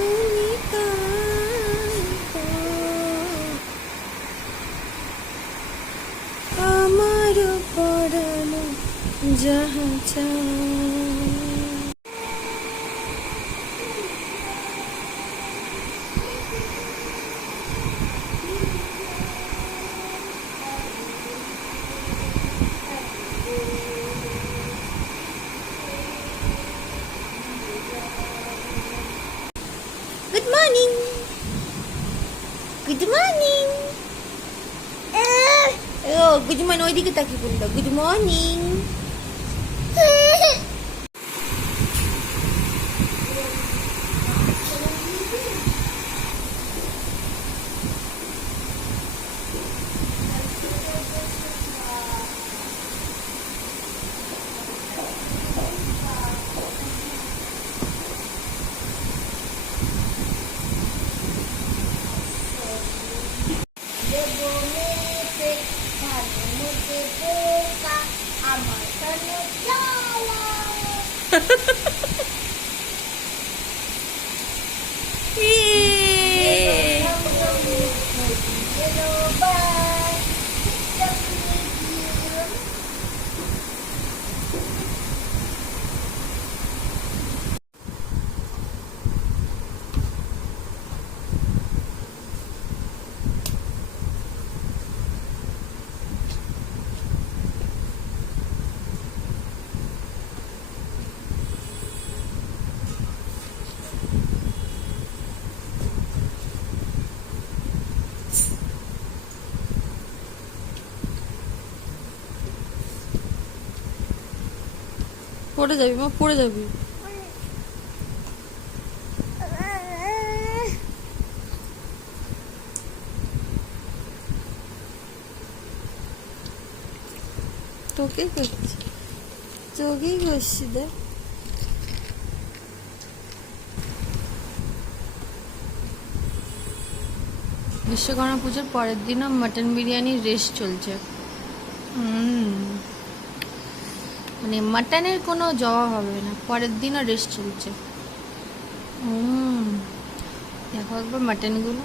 তুমি কাঁদো, আমার পরানো যাহা চায়। Good morning. Good morning. Oh, good morning. ওইদিকে তাকিয়ে বললো গুড মর্নিং। পড়ে যাবি মা, পড়ে যাবি। তোকে করছি, তোকেই করছি। দেখ বিশ্বকর্মা পুজোর পরের দিনও মাটন বিরিয়ানির রেস চলছে। মানে মাটনের কোনো জবাব হবে না, পরের দিনও রেস চলছে। দেখো একবার মাটনগুলো।